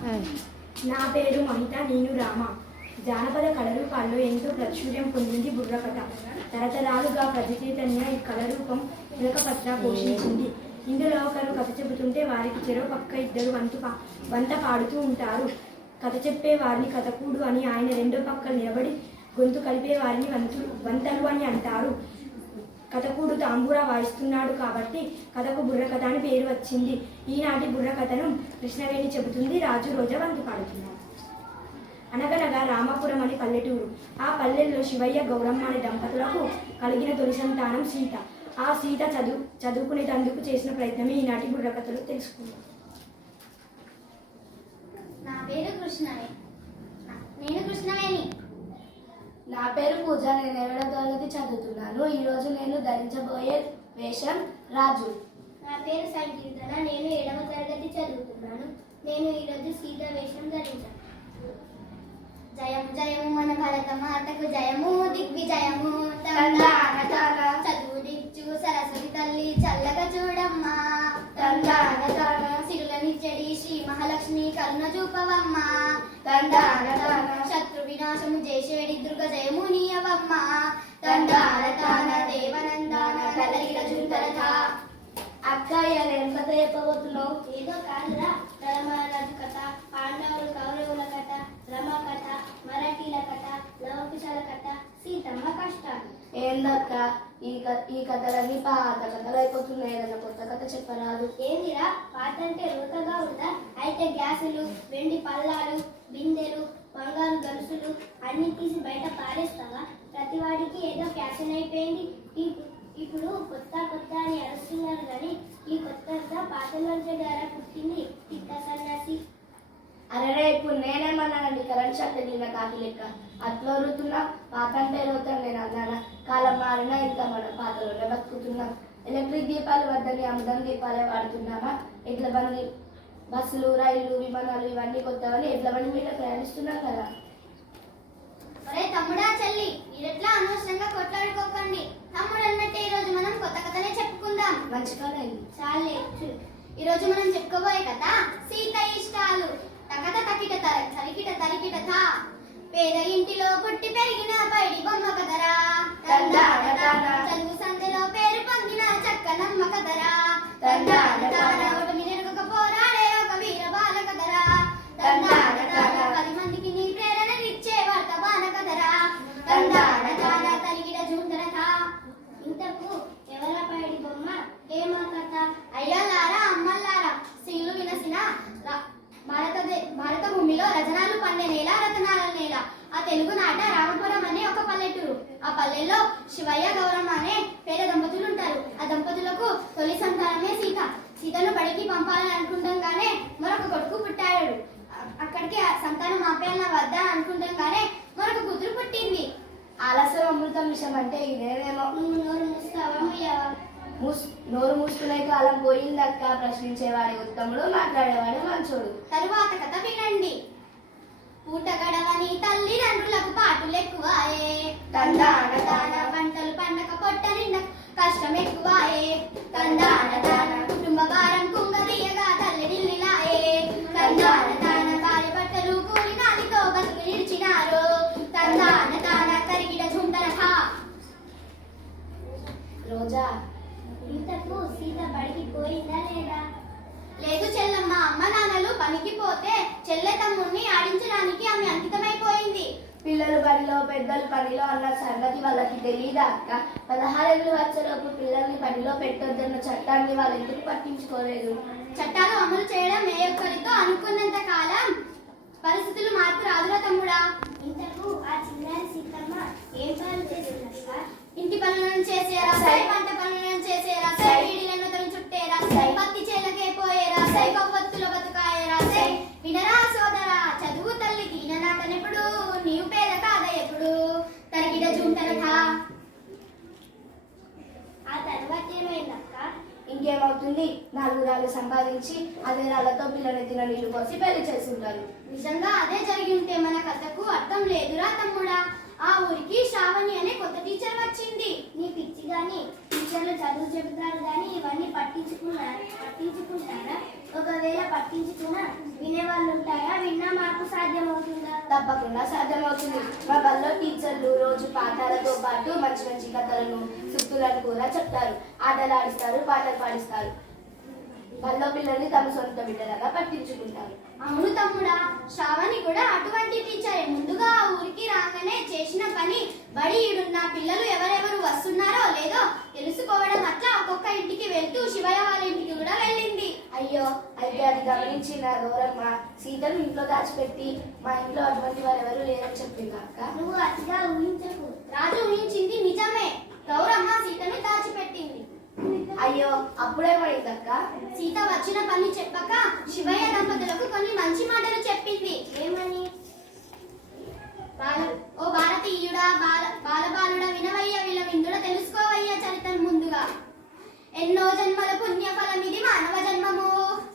నా పేరు మహిత, నేను రామ. జానపద కళరూపాల్లో ఎంతో ప్రాచుర్యం పొందింది బుర్రకథ. తరతరాలుగా ప్రతిచైతన్య ఈ కళరూపం పత్ర పోషించింది. ఇందులో ఒకరు కథ చెబుతుంటే వారికి చెరో పక్క ఇద్దరు వంత పాడుతూ ఉంటారు. కథ చెప్పే వారిని కథకూడు అని, ఆయన రెండో పక్క నిలబడి గొంతు కలిపే వారిని వంతలు అని అంటారు. కథకుడు తాంబూరా వాయిస్తున్నాడు కాబట్టి కథకు బుర్రకథ అని పేరు వచ్చింది. ఈనాటి బుర్రకథను కృష్ణవేణి చెబుతుంది, రాజు రోజా వంతు పాడుతున్నారు. అనగనగా రామాపురం అని పల్లెటూరు. ఆ పల్లెల్లో శివయ్య, గౌరమ్మ అనే దంపతులకు కలిగిన తొలి సంతానం సీత. ఆ సీత చదువుకునేందుకు చేసిన ప్రయత్నమే ఈనాటి బుర్రకథలో తెలుసుకుందాం. నా పేరు కృష్ణవేణి. నేను కృష్ణవేణి. నా పేరు పూజ. నేను 7వ తరగతి చదువుతున్నాను. ఈరోజు నేను ధరించబోయే వేషం రాజు. నా పేరు సంకీర్తన. నేను 7వ తరగతి చదువుతున్నాను. నేను ఈరోజు సీత వేషం ధరించాను. జయము జయము మన భరత మాతకు జయము, దిగ్విజయము. చదువునిచ్చు సరస్వతి తల్లి చల్లగా చూడమ్మా. సిరులనిచ్చడి శ్రీ మహాలక్ష్మి కరుణ చూపవమ్మ. శత్రు వినాశము చేసేడి దుర్గ జయము నీయవమ్మ. దేవనందాన కలగిల జుంతరథ. అక్క, ఏం కథ చెప్పబోతున్నావు? ఏదో కాదురా, ధర్మరాజు కథ, పాండవులు కౌరవుల కథ, రమ కథ, మరాఠీల కథ, లవకుశల కథ, సీతమ్మ కష్టాలు. ఏందక్క ఈ కథలన్నీ పాత కథలు అయిపోతున్నాయి. ఏదన్నా కొత్త కథ చెప్పరాదు? ఏందిరా, పాత అంటే రోతగా ఉందా? అయితే గ్యాసులు, వెండి పల్లాలు, బిందెలు, బంగారు గలుసులు అన్ని తీసి బయట పారేస్తావా? ప్రతివాడికి ఏదో ఫ్యాషన్ అయిపోయింది. ఇప్పుడు కొత్త కొత్త అని అరుస్తున్నారు కానీ ఈ కొత్త పాతలోంచే ద్వారా పుట్టింది పిట్ట సన్యాసి. అరే, ఇప్పుడు నేనేమన్నానండి? కరెంట్ షాక్ తగిలిన కాకి లెక్క అట్లా వరుతున్నా. పాత అంటే రోతాను నేను అన్నానా? కాలం మారినా ఇంకా మనం పాతలోనే బతుకుతున్నాం. ఎలక్ట్రిక్ దీపాలు వద్దని అమ్మదం దీపాలే వాడుతున్నామా? ఎడ్ల బండి, బస్సులు, రైళ్లు, విమానాలు ఇవన్నీ కొత్తవని ఎడ్ల బండి మీద ప్రయాణిస్తున్నాం కదా. ఒరే తమ్ముడా, చెల్లి, మీరెట్లా అనవసరంగా కొట్లాడుకోకండి. తమ్ముడు అన్నట్టే ఈ రోజు మనం కొత్త కథనే చెప్పుకుందాం. మంచిగానే చాలే. ఈ రోజు మనం చెప్పుకోబోయే కథ సీత ఇష్టాలు. తకత తకిట తరికిట తరికిట థా. పేద ఇంటిలో పుట్టి పెరిగిన పైడి బొమ్మ కదరా. చదువు సంధ్యలో పేరు పొందిన చక్కనమ్మ కదరా. ఒకటి నెరుగక పోరాడే ఒక వీర బాల కదరా. 10 మందికి నీ ప్రేరణ ఇచ్చే వర్తమాన కదరా. తలిగిడ జూందరథ. ఇంతకు ఎవర పైడి బొమ్మ, ఏమా కథ? అయ్యలారా, అమ్మలారా, స్త్రీలు వినసిన భారత భూమిలో రచనాలు పండే నేల, రతనాల నేల. ఆ తెలుగు నాట రామపురం అనే ఒక పల్లెటూరు. ఆ పల్లెల్లో శివయ్య, గౌరమ్మ అనే పేద దంపతులు ఉంటారు. ఆ దంపతులకు తొలి సంతానమే సీత. సీతను బడికి పంపాలని అనుకుంటాంగానే మరొక కొడుకు పుట్టాడు. అక్కడికి సంతానం ఆపేయాలన్న వద్ద అనుకుంటాంగానే మరొక కూతురు పుట్టింది. ఆలస్యం అమృతం విషయం అంటే ఇదేనేమో. నోరు మూస్తావా, ముయ్యవా? నోరు మూసుకునే కాలం పోయిందక్క. ప్రశ్నించేవాడి ఉత్తముడు, మాట్లాడేవాడు మంచోడు. తరువాత కథ వినండి. పూట గడవని తల్లిదండ్రులకు పాటులు ఎక్కువాయే. పంటలు పండక పొట్ట నిండా కష్టం ఎక్కువాయే. కుటుంబ భారం కుంగదీయగా తల్లి నిల్లిలాయే. భార్య బట్టలు కూలి నాలితో బతుకు నిలిచినారు. కరిగిడ ఝుంటరథ. రోజా, ఇంతకు సీత బడికి పోయిందా లేదా? లేదు చెల్లమ్మ. అమ్మ నాన్నలు పనికి పోతే చెల్లె తమ్ముడిని ఆడించడానికి ఆమె అంకితమైపోయింది. పిల్లలు బడిలో, పెద్దలు పనిలో అన్న సంగతి వాళ్ళకి తెలియదా అక్క? 16 ఏళ్ళు వచ్చేలోపు పిల్లల్ని పనిలో పెట్టొద్దన్న చట్టాన్ని వాళ్ళు ఎందుకు పట్టించుకోలేదు? చట్టాలు అమలు చేయడం ఏ ఒక్కరితో అనుకున్నంత కాలం పరిస్థితులు మార్పు రాదురా తమ్ముడా. ఇంతకు ఆ చిన్నారి సీతమ్మ ఏం పనులు చేసేదక్క? ఇంటి పనులను చేసేరా, పంట పనులను చేసేరా, వీడిలను చుట్టేరా, పత్తి చేలకే పోయేరా, కొవ్వొత్తుల బతుకాయేరా. వినరా సోదరా, చదువు తల్లి దీననాటనెప్పుడు, నీవు పేద కాద ఎప్పుడు. తరిగిడ జూంటరథ. ఆ తర్వాత ఏమైందక్క? ఇంకేమవుతుంది? 4 రాళ్ళు సంపాదించి అదే రాళ్లతో పిల్లనెత్తిన నీళ్లు పోసి పెళ్లి చేస్తుంటారు. నిజంగా అదే జరిగి ఉంటే మన కథకు అర్థం లేదురా తమ్ముడా. ఆ ఊరికి శ్రావణి అనే కొత్త టీచర్ వచ్చింది. నీ పిచ్చి గాని, టీచర్లు చదువు చెబుతారు కానీ ఇవన్నీ పట్టించుకుంటారా? ఒకవేళ పట్టించుకున్నా వినేవాళ్ళు ఉంటారా? సాధ్యమవుతుందా? తప్పకుండా సాధ్యమవుతుంది. మా బడిలో టీచర్లు రోజు పాఠాలతో పాటు మంచి మంచి కథలను, సూక్తులను కూడా చెప్తారు. ఆటలు ఆడిస్తారు, పాటలు పాడిస్తారు. బడిలో పిల్లల్ని తమ సొంత బిడ్డలాగా పట్టించుకుంటారు. అవును తమ్ముడా, శ్రావణి కూడా అటువంటి టీచరే. ముందుగా ఆ ఊరికి రాగానే చేసిన పని బడి ఈడున్న పిల్లలు ఎవరెవరు వస్తున్నారో లేదో తెలుసుకోవడం. అట్లా ఒక్కొక్క ఇంటికి వెళ్తూ శివయ్య వాళ్ళ ఇంటికి కూడా వెళ్ళింది. అయ్యో, అయితే అది గమనించిన గౌరమ్మ సీతను ఇంట్లో దాచిపెట్టి మా ఇంట్లో అటువంటి వారు ఎవరు లేరని చెప్పింది అక్క. నువ్వు అతిగా ఊహించకు. రాజు ఊహించింది నిజమే. గౌరమ్మ సీతను దాచిపెట్టింది. అయ్యో, అప్పుడేమైంది అక్క? సీత వచ్చిన పని చెప్పక శివయ్య దంపతులకు కొన్ని మంచి మాటలు చెప్పింది. ఏమని? ఓ భారతీయుడా, బాలబాలుడ, వినవయ్య వీళ్ళ విందుడ, తెలుసుకోవయ్య చరిత్రను ముందుగా. ఎన్నో జన్మల పుణ్య ఫలమిది మానవ జన్మము,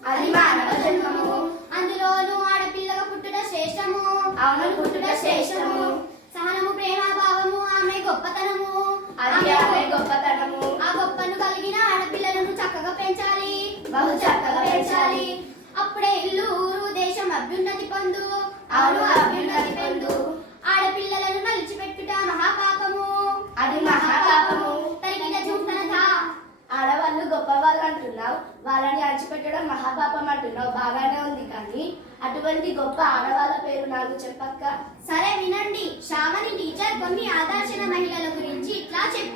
అది మానవ జన్మము. అందులోనూ ఆడపిల్లగా పుట్టుట శ్రేష్టము, అవును, పుట్టుట శ్రేష్టము. సహనము, ప్రేమ భావము ఆమె గొప్పతనము, అది ఆమె గొప్పతనము. ఆ గొప్పను కలిగిన ఆడపిల్లలను చక్కగా పెంచాలి, బహు చక్కగా పెంచాలి. అప్పుడే ఇల్లు, ఊరు, దేశం అభ్యున్నతి పొందు. అవును, అభ్యున్నతి పొందు. ఆడపిల్లలను నలిచిపెట్టుట మహాపాపము, అది మహాపాపము. తరిగిన జుంటనత. ఆడవాళ్ళు గొప్పవాళ్ళు అంటున్నావు, వాళ్ళని అణచిపెట్టడం మహాపాపం అంటున్నావు. బాగానే ఉంది, కానీ అటువంటి గొప్ప ఆడవాళ్ళ పేరు నాకు చెప్పక్క. సరే వినండి. శ్రావణి టీచర్ కొన్ని ఆదర్శన మహిళల గురించి ఇట్లా చెప్పి